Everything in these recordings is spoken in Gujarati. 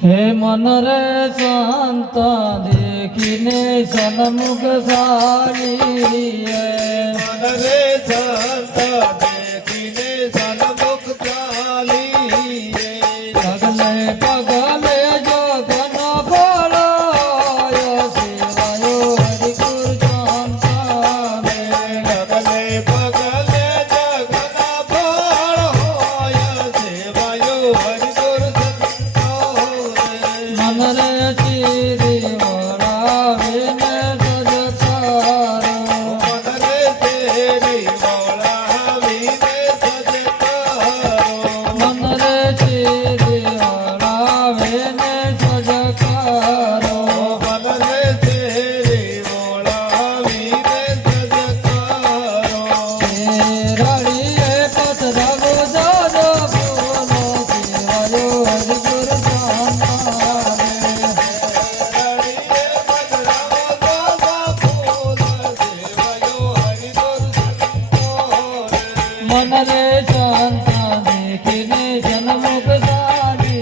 હે મન રે શાંત દેખીને સન્મુખ સારી મન રે શાંત દેખીને સન્મુખ ચાલી પગલે પગલે જગન ફળાય સેવાયો હરિગુરુ શાંતાને પગલે પગલે જગન ફળ હોય સેવાયો હરિગુરુ મન રે ચીરી વળાવીને સજતારો મન રે તેરી વળાવીને સજતારો મન રે ચીરી વળાવીને સજતારો મન રે તેરી વળાવીને સજતારો રળીએ પથરાવો દાદો બોલો સેવાયો હરિગુરુ શાંતાને મન રે શાંતા દેખીને જન્મુખ સારી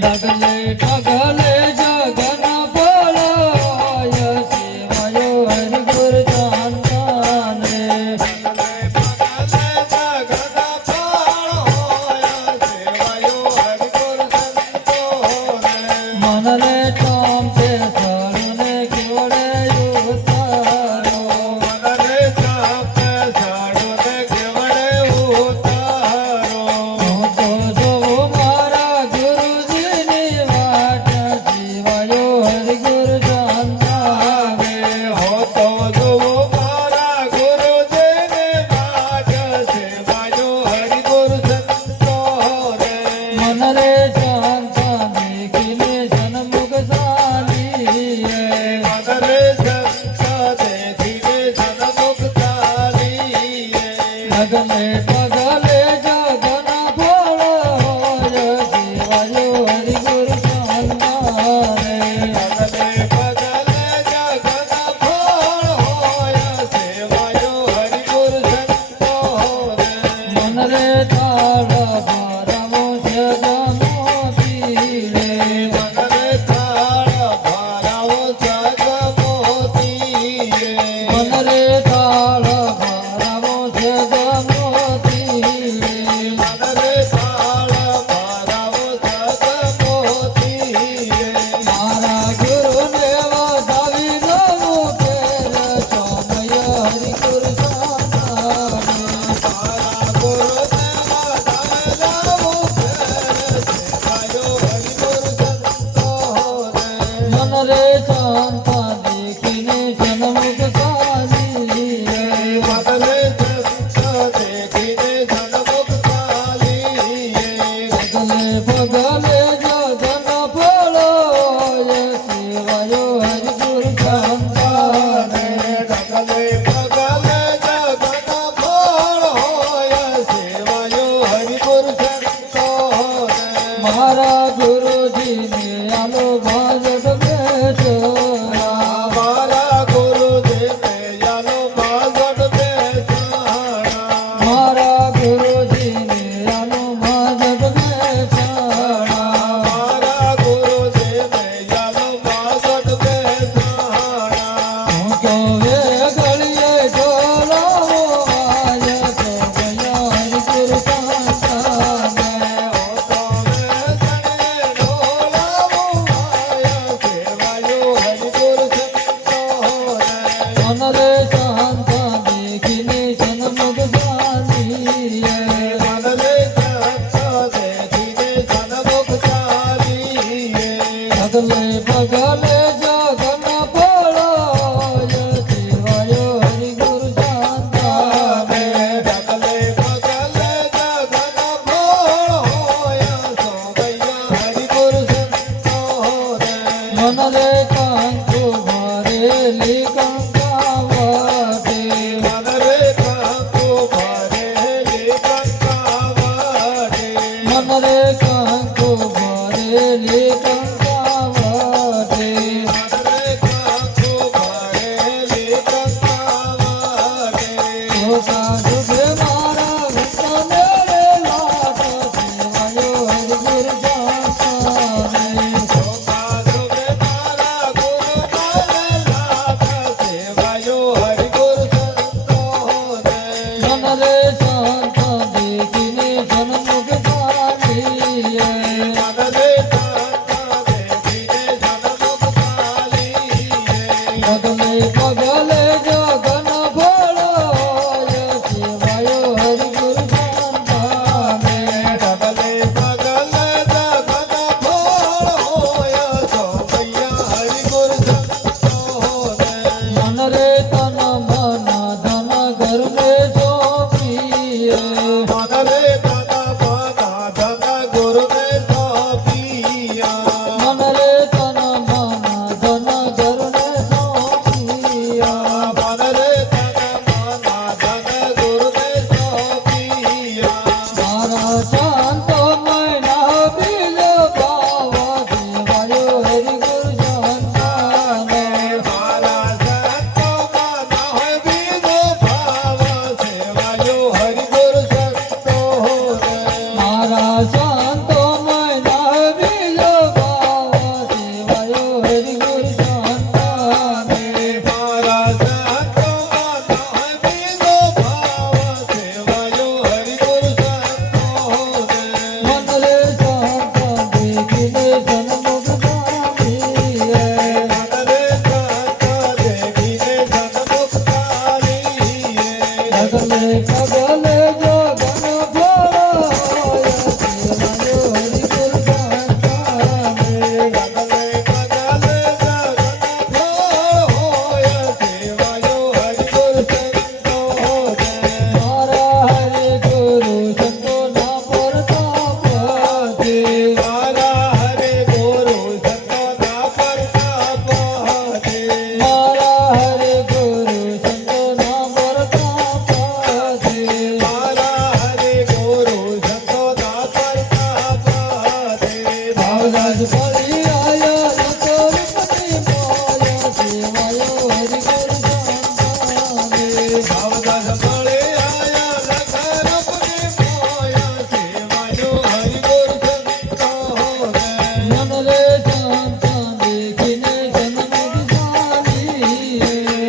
ડગલે ડગલે જગન ફળાય સેવાયો હરિગુરુ શાંતાને મન રે ટોમતે સળને કેવડે ઉતારો હું તો જોઉં મારા ગુરુજીની વાટ સેવાયો હરિગુરુ શાંતાને મન રે શાંતા દેખીને જન્મુખ સારી ડગલે ડગલે જગન ફળાય સેવાયો હરિગુરુ શાંતાને મન રે તાળ ભરાવો છે ગમોતી રે મન રે તાળ ભરાવો છે ગમોતી મારા ગુરુને વધાવી ગમું કે ચોમય હરિગુરુ શાંતાને મન રે શાંતા દેખીને જન્મુખ સારી પગલે પગલે જગન ફળાય સેવાયો હરિગુરુ શાંતાને મારા ગુરુજીને આલો ભાજપ બેઠો મારા ગુરુજીને આલો ભાજપ બેઠા હું તો વે ગળીએ ઢોલાવો આય તો ગયા હરિગુરુ શાંતાને મન રે શાંતા દેખીને જન્મુખ સારી પગલે પગલે જગન ફળાય સેવાયો હરિગુરુ શાંતાને મન રે કંકુ ભરેલી કંકાવતી પગલે પગલે જગન ભળાય સેવાયો હરિ ગુરુ શાંતાને પગલે પગલે જગન હોય સેવાયો હરિગુરુ સંતોને મારા હરિ ગુરુ સંતોના પ્રતાપ છે મારા હરે ગુરુ સંતોના પ્રતાપ છે મારા હરિ ગુરુ સંતોના પ્રતાપ છે મારા હરે ગુરુ સંતોના પ્રતાપ છે ભાવરાજ ફરી આયા નતો રૂપની માયા સેવાયો હરિ ગુરુ શાંતાને ભાવદાસ મળે આયા લખનપુરી માયા સેવાયો હરિગુરુ સંતોને મન રે શાંતા દેખીને જન્મ દિશાની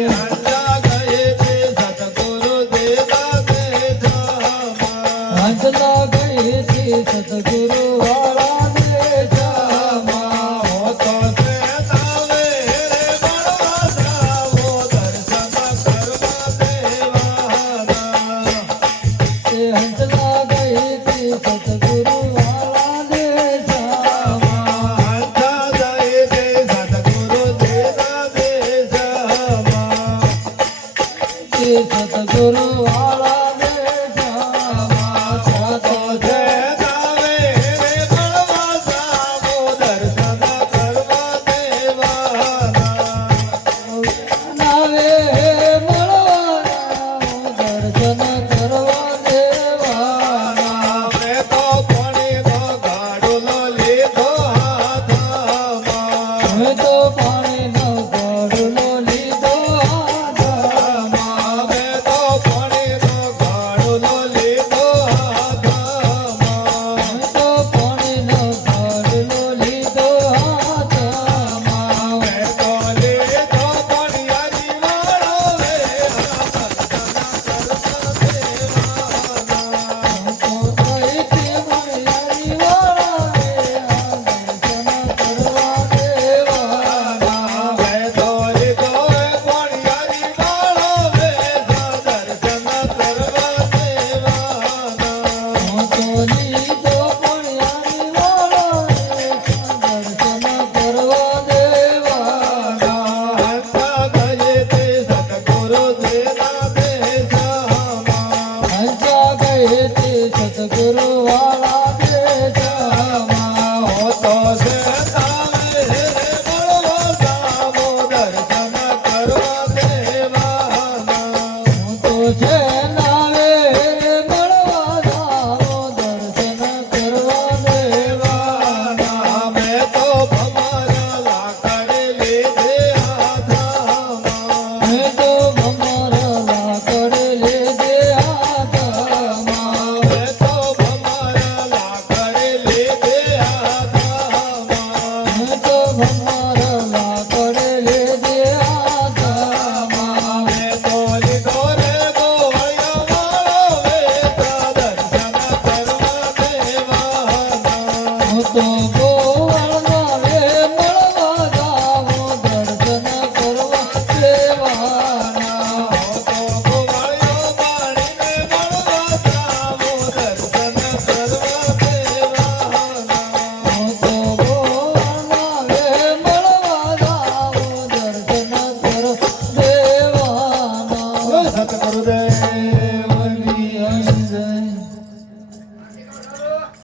હંસા ગયે તે સતગુરુ દેવા તે ધામા હંસલા ગઈ તે સતગુરુ વાળા દેશામાં હો તો શ્વેતાવે રે બળવા જાવો દર્શન કરવા દેવાના તે હંસલા ગઈ તે સતગુરુ વાળા દેશામાં હંસા ગયે તે સતગુરુ દેવા તે ધામા તે સતગુરુ વાળા